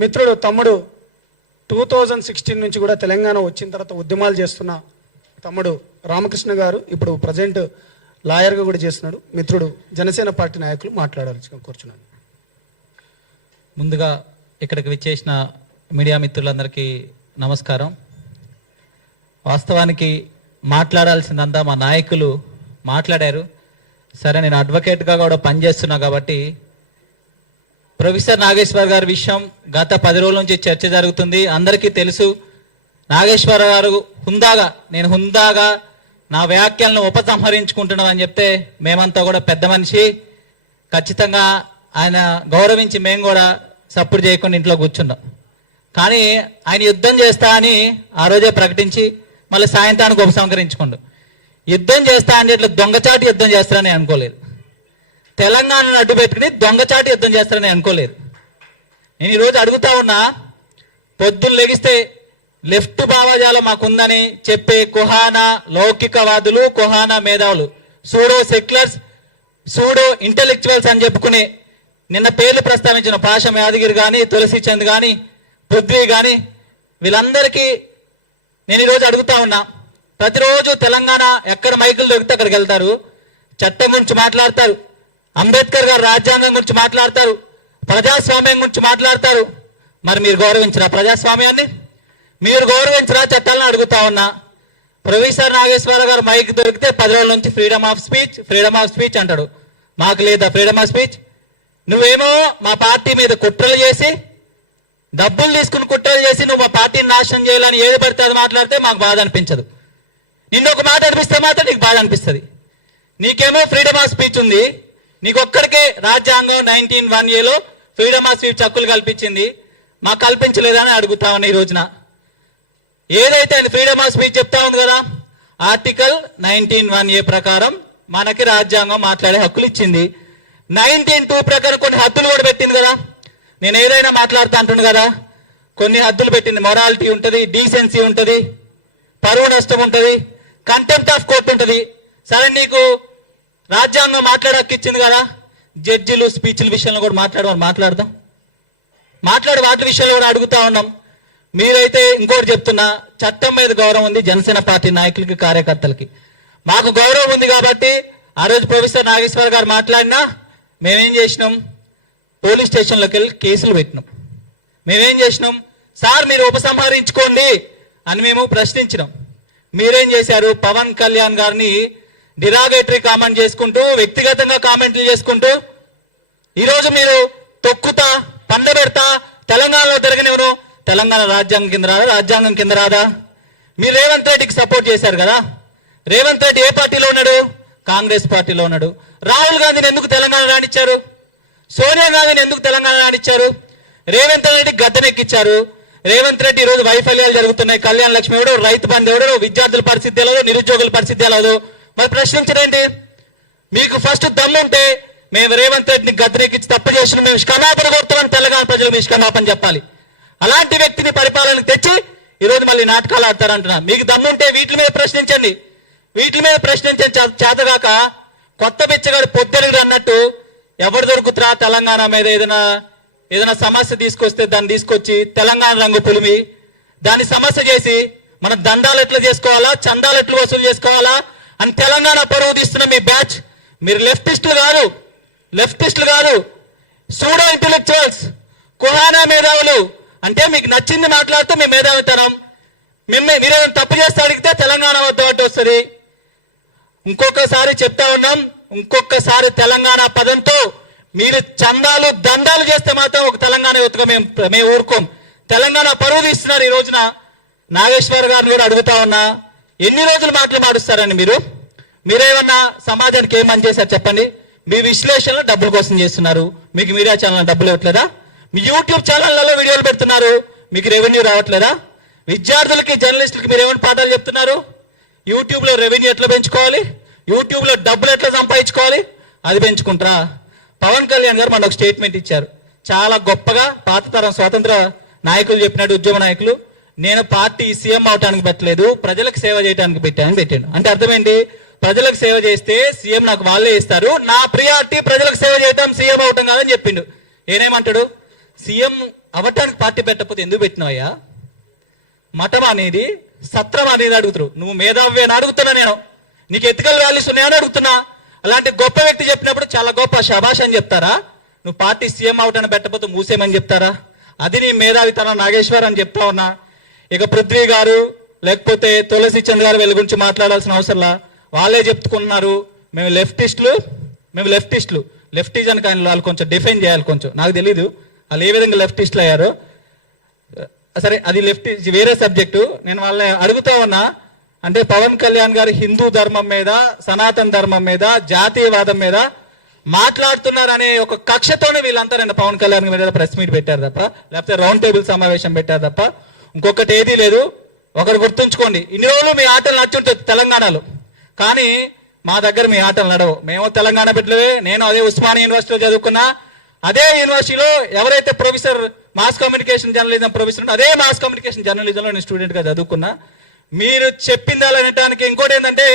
మిత్రుడు తమ్ముడు 2016 నుంచి కూడా తెలంగాణ వచ్చిన తర్వాత ఉద్యమాలు చేస్తున్న తమ్ముడు రామకృష్ణ గారు ఇప్పుడు ప్రజెంట్ లాయర్గా కూడా చేస్తున్నాడు. మిత్రుడు జనసేన పార్టీ నాయకులు మాట్లాడాల్సి కూర్చున్నాను. ముందుగా ఇక్కడికి విచ్చేసిన మీడియా మిత్రులందరికీ నమస్కారం. వాస్తవానికి మాట్లాడాల్సిందంతా మా నాయకులు మాట్లాడారు. సరే, నేను అడ్వకేట్గా కూడా పనిచేస్తున్నా కాబట్టి ప్రొఫెసర్ నాగేశ్వర్ గారి విషయం గత 10 రోజుల నుంచి చర్చ జరుగుతుంది. అందరికీ తెలుసు. నాగేశ్వర గారు నేను హుందాగా నా వ్యాఖ్యలను ఉపసంహరించుకుంటున్నామని చెప్తే మేమంతా కూడా పెద్ద మనిషి, ఖచ్చితంగా ఆయన గౌరవించి మేము కూడా సపోర్ట్ చేయకుండా ఇంట్లో కూర్చున్నాం. కానీ ఆయన యుద్ధం చేస్తా అని ఆ రోజే ప్రకటించి మళ్ళీ సాయంత్రానికి ఉపసంహరించుకుండు. యుద్ధం చేస్తా అంటే ఇట్లా దొంగచాటి యుద్ధం చేస్తారని అనుకోలేదు. తెలంగాణను అడ్డు పెట్టుకుని దొంగచాటి యుద్ధం చేస్తారని అనుకోలేదు. నేను ఈరోజు అడుగుతా ఉన్నా, పొద్దున్న లెగిస్తే లెఫ్ట్ భావజాలం మాకుందని చెప్పే కుహానా లౌకికవాదులు, కుహానా మేధావులు, సూడో సెక్యులర్స్, సూడో ఇంటెలెక్చువల్స్ అని చెప్పుకుని నిన్న పేర్లు ప్రస్తావించిన పాషం యాదగిరి కానీ, తులసి చంద్ కానీ, పృథ్వీ కానీ, వీళ్ళందరికీ నేను ఈరోజు అడుగుతా ఉన్నా. ప్రతిరోజు తెలంగాణ ఎక్కడ మైకులు దొరికితే అక్కడికి వెళ్తారు, చట్టం గురించి మాట్లాడతారు, అంబేద్కర్ గారు రాజ్యాంగం గురించి మాట్లాడతారు, ప్రజాస్వామ్యం గురించి మాట్లాడతారు. మరి మీరు గౌరవించరా ప్రజాస్వామ్యాన్ని? మీరు గౌరవించరా చట్టాలను అడుగుతా ఉన్నా. ప్రొఫెసర్ నాగేశ్వర గారు మైక్ దొరికితే 10 రోజుల నుంచి ఫ్రీడమ్ ఆఫ్ స్పీచ్ అంటాడు. మాకు లేదా ఫ్రీడమ్ ఆఫ్ స్పీచ్? నువ్వేమో మా పార్టీ మీద కుట్రలు చేసి, డబ్బులు తీసుకుని కుట్రలు చేసి నువ్వు మా పార్టీని నాశనం చేయాలని ఏది పడితే అది మాట్లాడితే మాకు బాధ అనిపించదు. నిన్ను ఒక మాట అనిపిస్తే మాత్రం నీకు బాధ అనిపిస్తుంది. నీకేమో ఫ్రీడమ్ ఆఫ్ స్పీచ్ ఉంది, నీకొక్కడికే రాజ్యాంగం 1901A ఫ్రీడమ్ ఆఫ్ స్పీచ్ హక్కులు కల్పించింది, మాకు కల్పించలేదని అడుగుతా ఉన్నా. ఈ రోజున ఏదైతే ఫ్రీడమ్ ఆఫ్ స్పీచ్ చెప్తా ఉంది కదా, ఆర్టికల్ 1901A ప్రకారం మనకి రాజ్యాంగం మాట్లాడే హక్కులు ఇచ్చింది. 1902 ప్రకారం కొన్ని హద్దులు కూడా పెట్టింది కదా. నేను ఏదైనా మాట్లాడుతూ అంటుంది కదా, కొన్ని హద్దులు పెట్టింది. మొరాలిటీ ఉంటుంది, డీసెన్సీ ఉంటుంది, పరువు నష్టం ఉంటుంది, కంటెంప్ట్ ఆఫ్ కోర్ట్ ఉంటుంది. సరే, నీకు రాజ్యాంగం మాట్లాడే హక్కు ఇచ్చింది కదా, జడ్జిలు స్పీచ్ల విషయంలో కూడా మాట్లాడదాం. వాటి విషయంలో కూడా అడుగుతా ఉన్నాం. మీరైతే ఇంకోటి చెప్తున్నా, చట్టం మీద గౌరవం ఉంది జనసేన పార్టీ నాయకులకి, కార్యకర్తలకి. మాకు గౌరవం ఉంది కాబట్టి ఆ రోజు ప్రొఫెసర్ నాగేశ్వర గారు మాట్లాడినా మేమేం చేసినాం, పోలీస్ స్టేషన్లోకి వెళ్ళి కేసులు పెట్టినాం. మేమేం చేసినాం, సార్ మీరు ఉపసంహరించుకోండి అని మేము ప్రశ్నించినాం. మీరేం చేశారు, పవన్ కళ్యాణ్ గారిని డిరాగేటరీ కామెంట్ చేసుకుంటూ, వ్యక్తిగతంగా కామెంట్లు చేసుకుంటూ, ఈరోజు మీరు తొక్కుతా పండబెడతా తెలంగాణలో తిరగనివ్వరు, తెలంగాణ రాజ్యాంగం కింద రాదా? మీరు రేవంత్ రెడ్డికి సపోర్ట్ చేశారు కదా. రేవంత్ రెడ్డి ఏ పార్టీలో ఉన్నాడు? కాంగ్రెస్ పార్టీలో ఉన్నాడు. రాహుల్ గాంధీని ఎందుకు తెలంగాణ రానిచ్చారు? సోనియా గాంధీని ఎందుకు తెలంగాణ రానిచ్చారు? రేవంత్ రెడ్డి గద్దెనెక్కిచ్చారు. రేవంత్ రెడ్డి ఈరోజు వైఫల్యాలు జరుగుతున్నాయి. కళ్యాణ లక్ష్మి ఎవడో, రైతు బంధు ఎవడో, విద్యార్థుల పరిస్థితి ఎలాగో, నిరుద్యోగుల పరిస్థితి ఎలాగో. మరి ప్రశ్నించడండి. మీకు ఫస్ట్ దమ్ముంటే మేము రేవంత్ రెడ్డిని గద్దెనెక్కించి తప్పు చేసిన మేము క్షమాపణ కోరుతామని తెలంగాణ ప్రజలు మీ క్షమాపణ చెప్పాలి. అలాంటి వ్యక్తిని పరిపాలనకు తెచ్చి ఈరోజు మళ్ళీ నాటకాలు ఆడతారంటున్నా. మీకు దమ్ముంటే వీటి మీద ప్రశ్నించండి. చేతగాక కొత్త బిచ్చగాడు పొద్దెలుగుడు అన్నట్టు ఎవరు దొరుకుతురా తెలంగాణ మీద ఏదైనా సమస్య తీసుకొస్తే దాన్ని తీసుకొచ్చి తెలంగాణ రంగు పులిమి దాన్ని సమస్య చేసి మన దందాలు ఎట్లా చేసుకోవాలా, చందాలు ఎట్లా వసూలు చేసుకోవాలా అని తెలంగాణ పరువు తీస్తున్న మీ బ్యాచ్. మీరు లెఫ్టిస్టులు కాదు, సూడో ఇంటెలెక్చువల్స్, కుహానా మేధావులు. అంటే మీకు నచ్చింది మాట్లాడితే మీ మేధావితనం. మీరేమైనా తప్పు చేస్తే అడిగితే తెలంగాణ వద్ద వస్తుంది. ఇంకొకసారి చెప్తా ఉన్నాం, ఇంకొకసారి తెలంగాణ పదంతో మీరు చందాలు దండాలు చేస్తే మాత్రం ఒక తెలంగాణ యువతగా మేము ఊరుకోం. తెలంగాణ పరువు తీస్తున్నారు. ఈ రోజున నాగేశ్వర్ గారిని కూడా అడుగుతా ఉన్నా, ఎన్ని రోజులు మాటలు మాడుస్తారని మీరేమన్నా సమాజానికి ఏం పని చేశారు చెప్పండి. మీ విశ్లేషణలు డబ్బుల కోసం చేస్తున్నారు. మీకు మీడియా ఛానల్ డబ్బులు ఇవ్వట్లేదా? మీ యూట్యూబ్ ఛానళ్లలో వీడియోలు పెడుతున్నారు, మీకు రెవెన్యూ రావట్లేదా? విద్యార్థులకి, జర్నలిస్టులకి మీరు ఏమైనా పాఠాలు చెప్తున్నారు? యూట్యూబ్లో రెవెన్యూ ఎట్లా పెంచుకోవాలి, యూట్యూబ్లో డబ్బులు ఎట్లా సంపాదించుకోవాలి, అది పెంచుకుంటారా? పవన్ కళ్యాణ్ గారు మన ఒక స్టేట్మెంట్ ఇచ్చారు, చాలా గొప్పగా. పాత తరం స్వాతంత్ర నాయకులు చెప్పినట్టు, ఉద్యమ నాయకులు, నేను పార్టీ సీఎం అవడానికి పెట్టలేదు, ప్రజలకు సేవ చేయడానికి పెట్టాను. అంటే అర్థం ఏంటి? ప్రజలకు సేవ చేస్తే సీఎం నాకు వాళ్ళే ఇస్తారు, నా ప్రియారిటీ ప్రజలకు సేవ చేయడం, సీఎం అవటం కాదని చెప్పిండు. ఏనేమంటాడు? సీఎం అవ్వటానికి పార్టీ పెట్టకపోతే ఎందుకు పెట్టినావయ్యా? మఠం అనేది సత్రం అనేది అడుగుతారు. నువ్వు మేధావి అని అడుగుతున్నా, నేను నీకు ఎథికల్ వాల్యూస్ ఉన్నాయని అడుగుతున్నా. అలాంటి గొప్ప వ్యక్తి చెప్పినప్పుడు చాలా గొప్ప శభాష్ అని చెప్తారా? నువ్వు పార్టీ సీఎం అవటాన్ని పెట్టకపోతే మూసేయమని చెప్తారా? అది నీ మేధావితనం నాగేశ్వర్ అని చెప్తా ఉన్నా. ఇక పృథ్వీ గారు లేకపోతే తులసి చంద్ర గారు వీళ్ళ గురించి మాట్లాడాల్సిన అవసరంలా, వాళ్ళే చెప్పుకున్నారు మేము లెఫ్టిస్టులు. లెఫ్టిజం కానీ వాళ్ళు కొంచెం డిఫైన్ చేయాలి. కొంచెం నాకు తెలీదు వాళ్ళు ఏ విధంగా లెఫ్టిస్టులు అయ్యారో. సరే, అది వేరే సబ్జెక్టు. నేను వాళ్ళని అడుగుతా ఉన్నా, అంటే పవన్ కళ్యాణ్ గారు హిందూ ధర్మం మీద, సనాతన ధర్మం మీద, జాతీయవాదం మీద మాట్లాడుతున్నారనే ఒక కక్షతోనే వీళ్ళంతా నేను పవన్ కళ్యాణ్ మీద ప్రెస్ మీట్ పెట్టారు తప్ప, లేకపోతే రౌండ్ టేబుల్ సమావేశం పెట్టారు తప్ప ఇంకొకటి ఏదీ లేదు. ఒకరు గుర్తుంచుకోండి, ఇన్ని రోజులు మీ ఆటలు నడుచుంటుంది తెలంగాణలో, కానీ మా దగ్గర మీ ఆటలు నడవు. మేము తెలంగాణ బిడ్డలే. నేను అదే ఉస్మానియా యూనివర్సిటీలో చదువుకున్నా. అదే యూనివర్సిటీలో ఎవరైతే professor mass communication journalism professor అదే మాస్ కమ్యూనికేషన్ జర్నలిజంలో నేను స్టూడెంట్ గా చదువుకున్నా. మీరు చెప్పిందాలు అనడానికి ఇంకోటి ఏంటంటే,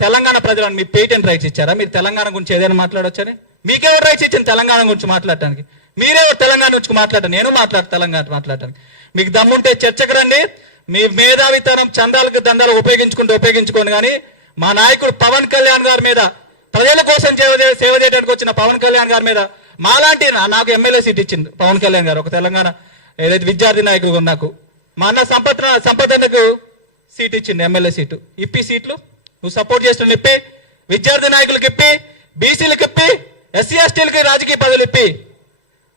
తెలంగాణ ప్రజలను మీ పేటెంట్ రైట్స్ ఇచ్చారా? మీరు తెలంగాణ గురించి ఏదైనా మాట్లాడొచ్చని మీకెవరు రైట్స్ ఇచ్చింది తెలంగాణ గురించి మాట్లాడటానికి? మీరే తెలంగాణ గురించి మాట్లాడటం, నేను తెలంగాణ మాట్లాడటానికి. మీకు దమ్ముంటే చర్చకు రండి. మీ మేధావితనం చందాలకు దందాలు ఉపయోగించుకోండి. కానీ మా నాయకుడు పవన్ కళ్యాణ్ గారి మీద, ప్రజల కోసం సేవ చేయడానికి వచ్చిన పవన్ కళ్యాణ్ గారి మీద మాలాంటి నాకు ఎమ్మెల్యే సీట్ ఇచ్చింది పవన్ కళ్యాణ్ గారు, ఒక తెలంగాణ ఏదైతే విద్యార్థి నాయకుడు. నాకు మా అన్న సంపదకు సీట్ ఇచ్చింది, ఎమ్మెల్యే సీటు. ఇప్పి సీట్లు నువ్వు సపోర్ట్ చేస్తున్న ఇప్పి, విద్యార్థి నాయకులకు ఇప్పి, బీసీలకు ఇప్పి, ఎస్సీ ఎస్టీలకి రాజకీయ పదవులు ఇప్పి.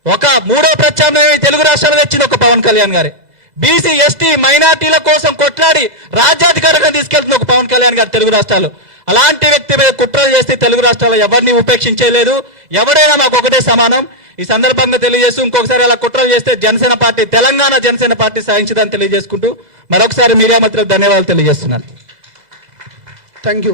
ఒక మూడో ప్రత్యామ్నాయం తెలుగు రాష్ట్రాలు తెచ్చింది ఒక పవన్ కళ్యాణ్ గారి. బీసీ ఎస్టీ మైనార్టీల కోసం కొట్లాడి రాజ్యాధికారంగా తీసుకెళ్తున్న ఒక పవన్ కళ్యాణ్ గారు తెలుగు రాష్ట్రాలు. అలాంటి వ్యక్తి మీద కుట్రలు చేస్తే తెలుగు రాష్ట్రాల్లో ఎవరిని ఉపేక్షించలేదు. ఎవరైనా మాకు ఒకటే సమానం. ఈ సందర్భంగా తెలియజేస్తూ ఇంకొకసారి అలా కుట్రలు చేస్తే జనసేన పార్టీ, తెలంగాణ జనసేన పార్టీ సాధించదని తెలియజేసుకుంటూ మరొకసారి మీడియా మిత్రులకు ధన్యవాదాలు తెలియజేస్తున్నాను. Thank you.